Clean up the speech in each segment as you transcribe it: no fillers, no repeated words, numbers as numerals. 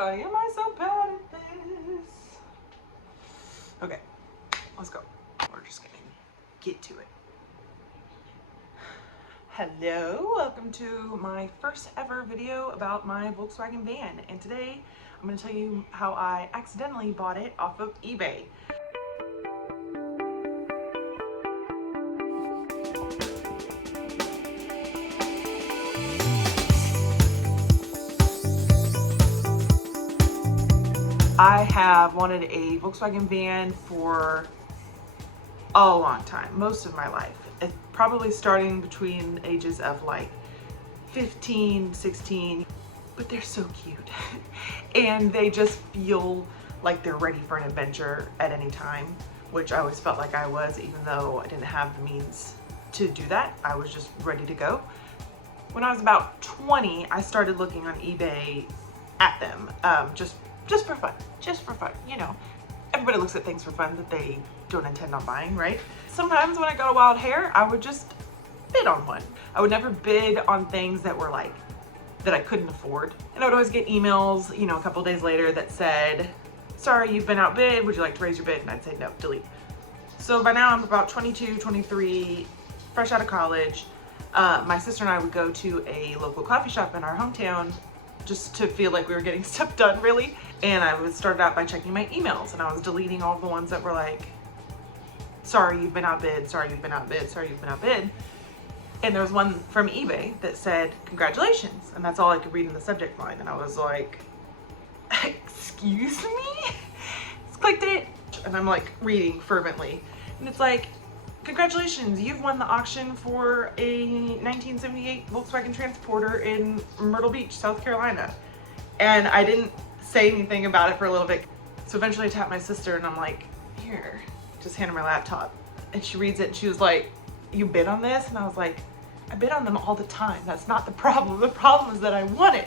Why am I so bad at this? Okay, let's go. We're just gonna get to it. Hello, welcome to my first ever video about my Volkswagen van. And today I'm gonna tell you how I accidentally bought it off of eBay. I have wanted a Volkswagen van for a long time, most of my life. It probably starting between ages of like 15, 16, but they're so cute. And they just feel like they're ready for an adventure at any time, which I always felt like I was, even though I didn't have the means to do that. I was just ready to go. When I was about 20, I started looking on eBay at them, just for fun, you know. Everybody looks at things for fun that they don't intend on buying, right? Sometimes when I got a wild hair, I would just bid on one. I would never bid on things that were like, that I couldn't afford. And I would always get emails, you know, a couple days later that said, sorry, you've been outbid, would you like to raise your bid? And I'd say, no, delete. So by now I'm about 22, 23, fresh out of college. My sister and I would go to a local coffee shop in our hometown just to feel like we were getting stuff done, really. And I would start out by checking my emails, and I was deleting all the ones that were like, sorry, you've been outbid, sorry, you've been outbid, sorry, you've been outbid. And there was one from eBay that said, congratulations. And that's all I could read in the subject line. And I was like, excuse me? Just clicked it. And I'm like reading fervently. And it's like, congratulations, you've won the auction for a 1978 Volkswagen Transporter in Myrtle Beach, South Carolina. And I didn't say anything about it for a little bit. So eventually I tapped my sister and I'm like, here, just hand her my laptop. And she reads it and she was like, you bid on this? And I was like, I bid on them all the time. That's not the problem. The problem is that I want it.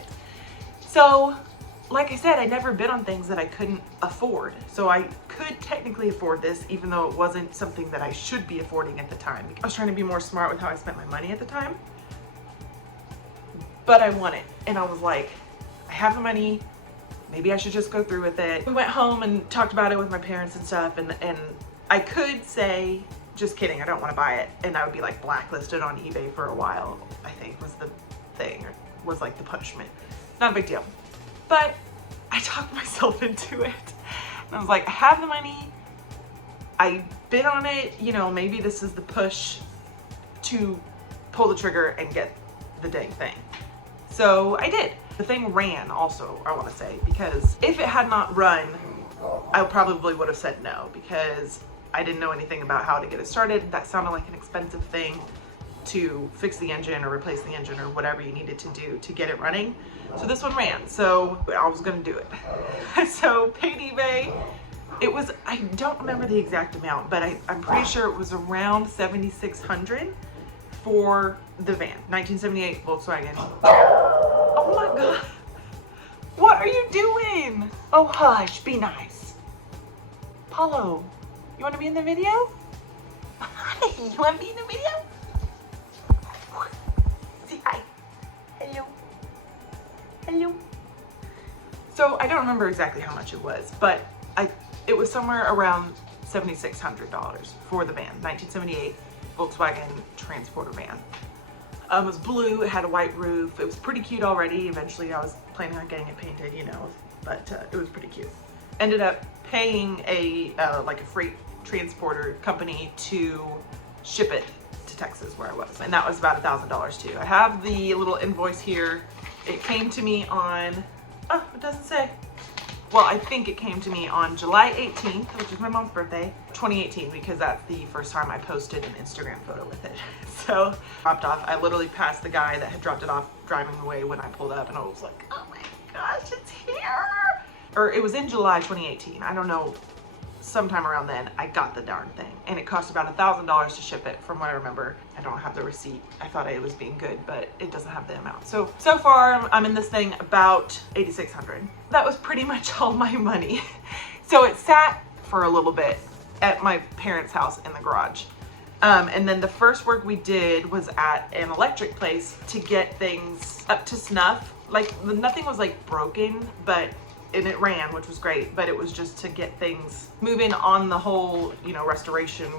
So, like I said, I never bid on things that I couldn't afford. So I could technically afford this, even though it wasn't something that I should be affording at the time. I was trying to be more smart with how I spent my money at the time. But I want it. And I was like, I have the money. Maybe I should just go through with it. We went home and talked about it with my parents and stuff. And I could say, just kidding, I don't want to buy it. And I would be like blacklisted on eBay for a while, I think was the thing, or was like the punishment. Not a big deal. But I talked myself into it. And I was like, I have the money. I bid on it. You know, maybe this is the push to pull the trigger and get the dang thing. So I did. The thing ran also, I want to say, because if it had not run, I probably would have said no, because I didn't know anything about how to get it started. That sounded like an expensive thing to fix the engine or replace the engine or whatever you needed to do to get it running. So this one ran, so I was gonna do it. So paid eBay. It was, I don't remember the exact amount, but I'm pretty sure it was around $7,600 for the van. 1978 Volkswagen. Oh my God. What are you doing? Oh hush, be nice. Paulo, you want to be in the video? You want to be in the video? Say hi. Hello. Hello. So I don't remember exactly how much it was, but it was somewhere around $7,600 for the van. 1978 Volkswagen Transporter van. It was blue, it had a white roof. It was pretty cute already. Eventually I was planning on getting it painted, you know, but it was pretty cute. Ended up paying like a freight transporter company to ship it to Texas where I was. And that was about $1,000 too. I have the little invoice here. It came to me on, oh, it doesn't say. Well, I think it came to me on July 18th, which is my mom's birthday, 2018, because that's the first time I posted an Instagram photo with it. So, dropped off. I literally passed the guy that had dropped it off driving away when I pulled up, and I was like, oh my gosh, it's here. Or it was in July 2018. I don't know, sometime around then, I got the darn thing. And it cost about $1,000 to ship it, from what I remember. I don't have the receipt. I thought it was being good, but it doesn't have the amount. So far, I'm in this thing about $8,600. That was pretty much all my money. So it sat for a little bit at my parents' house in the garage. And then the first work we did was at an electric place to get things up to snuff. Like, nothing was like broken, but and it ran, which was great, but it was just to get things moving on the whole, you know, restoration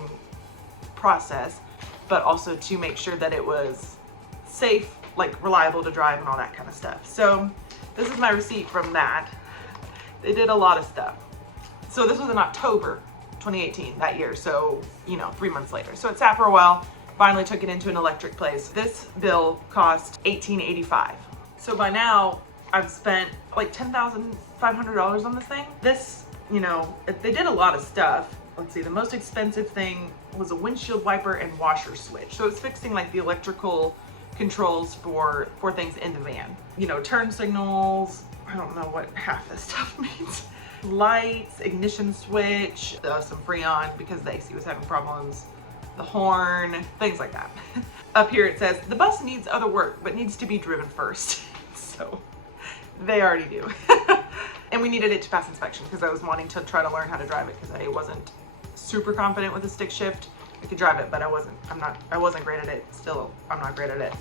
process, but also to make sure that it was safe, like reliable to drive and all that kind of stuff. So this is my receipt from that. They did a lot of stuff. So this was in October 2018, that year. So, you know, 3 months later. So it sat for a while, finally took it into an electric place. This bill cost $18.85. So by now I've spent like $10,500 on this thing. This, you know, they did a lot of stuff. Let's see, the most expensive thing was a windshield wiper and washer switch. So it's fixing like the electrical controls for things in the van. You know, turn signals, I don't know what half this stuff means. Lights, ignition switch, some Freon because the AC was having problems, the horn, things like that. Up here it says, the bus needs other work, but needs to be driven first. So they already do. And we needed it to pass inspection because I was wanting to try to learn how to drive it because I wasn't super confident with the stick shift. I could drive it, but I wasn't great at it. Still, I'm not great at it.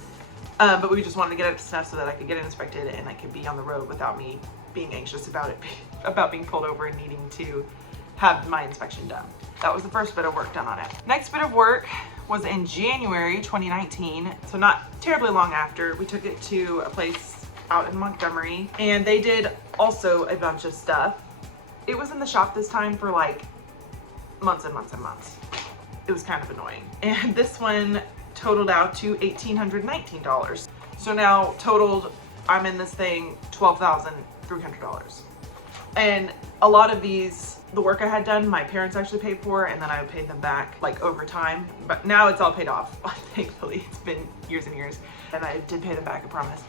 But we just wanted to get it to snuff so that I could get it inspected and I could be on the road without me being anxious about it, about being pulled over and needing to have my inspection done. That was the first bit of work done on it. Next bit of work was in January 2019. So not terribly long after, we took it to a place out in Montgomery and they did also a bunch of stuff. It was in the shop this time for like months and months and months. It was kind of annoying. And this one totaled out to $1,819. So now totaled, I'm in this thing $12,300. And a lot of these, the work I had done, my parents actually paid for, and then I paid them back like over time. But now it's all paid off, thankfully. It's been years and years, and I did pay them back, I promise.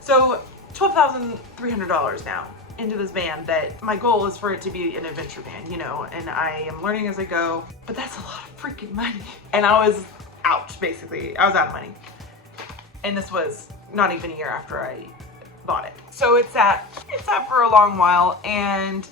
So $12,300 now into this van that my goal is for it to be an adventure van, you know, and I am learning as I go, but that's a lot of freaking money. And I was out, basically. I was out of money. And this was not even a year after I bought it. So it sat for a long while and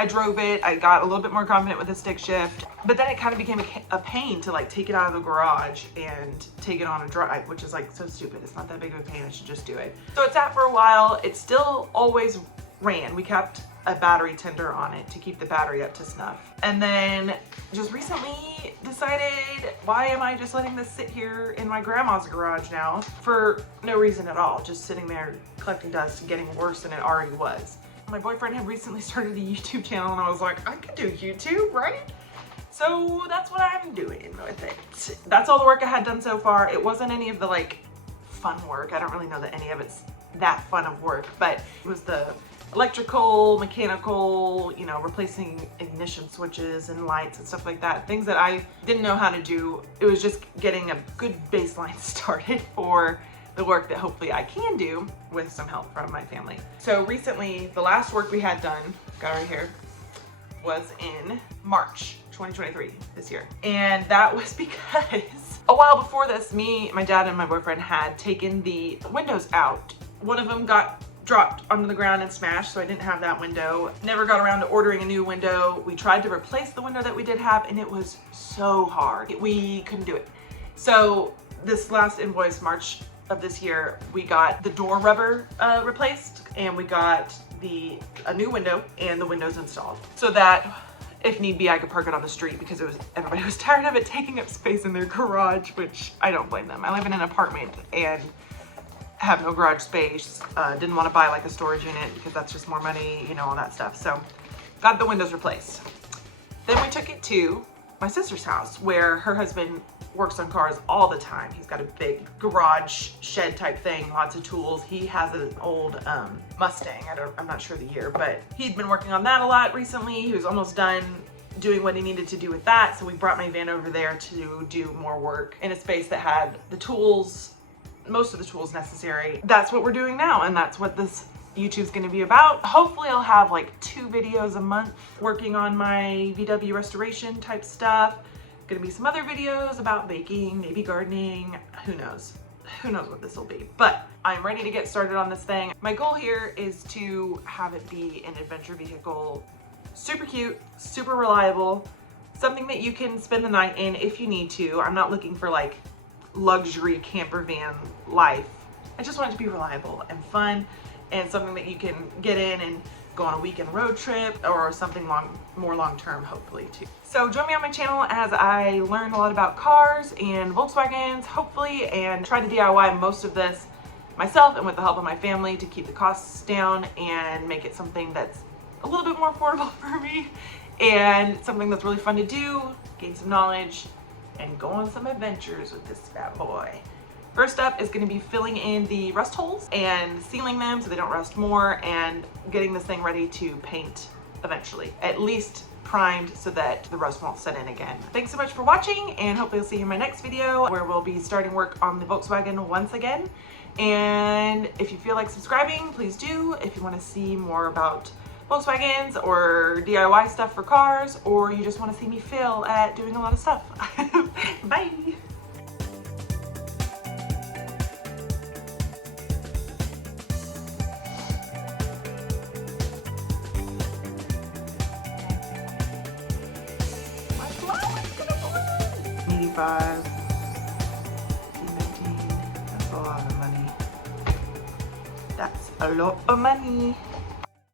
I drove it. I got a little bit more confident with the stick shift, but then it kind of became a pain to like take it out of the garage and take it on a drive, which is like so stupid. It's not that big of a pain. I should just do it. So it sat for a while. It still always ran. We kept a battery tender on it to keep the battery up to snuff. And then just recently decided, why am I just letting this sit here in my grandma's garage now for no reason at all, just sitting there collecting dust and getting worse than it already was. My boyfriend had recently started a YouTube channel and I was like, I could do YouTube, right? So that's what I'm doing with it. That's all the work I had done so far. It wasn't any of the like fun work. I don't really know that any of it's that fun of work, but it was the electrical, mechanical, you know, replacing ignition switches and lights and stuff like that. Things that I didn't know how to do. It was just getting a good baseline started for the work that hopefully I can do with some help from my family. So recently, the last work we had done, got right here, was in March 2023, this year. And that was because a while before this, my dad and my boyfriend had taken the windows out. One of them got dropped onto the ground and smashed, so I didn't have that window. Never got around to ordering a new window. We tried to replace the window that we did have and it was so hard. We couldn't do it. So this last invoice, March of this year, we got the door rubber replaced and we got a new window and the windows installed so that if need be I could park it on the street because everybody was tired of it taking up space in their garage, which I don't blame them. I live in an apartment and have no garage space. Didn't want to buy like a storage unit because that's just more money, you know, all that stuff. So got the windows replaced. Then we took it to my sister's house where her husband works on cars all the time. He's got a big garage shed type thing, lots of tools. He has an old Mustang. I'm not sure the year, but he'd been working on that a lot recently. He was almost done doing what he needed to do with that. So we brought my van over there to do more work in a space that had the tools, most of the tools necessary. That's what we're doing now. And that's what this YouTube's gonna be about. Hopefully I'll have like 2 videos a month working on my VW restoration type stuff. Gonna be some other videos about baking, maybe gardening, who knows? Who knows what this will be, but I'm ready to get started on this thing. My goal here is to have it be an adventure vehicle, super cute, super reliable, something that you can spend the night in if you need to. I'm not looking for like luxury camper van life. I just want it to be reliable and fun and something that you can get in and go on a weekend road trip or something more long-term, hopefully too. So join me on my channel as I learn a lot about cars and Volkswagens, hopefully, and try to DIY most of this myself and with the help of my family to keep the costs down and make it something that's a little bit more affordable for me and something that's really fun to do, gain some knowledge, and go on some adventures with this bad boy. First up is going to be filling in the rust holes and sealing them so they don't rust more, and getting this thing ready to paint eventually. At least primed so that the rust won't set in again. Thanks so much for watching, and hopefully I'll see you in my next video where we'll be starting work on the Volkswagen once again. And if you feel like subscribing, please do. If you want to see more about Volkswagens or DIY stuff for cars, or you just want to see me fail at doing a lot of stuff. Bye! My flower's gonna bloom! 85, 19, that's a lot of money. That's a lot of money.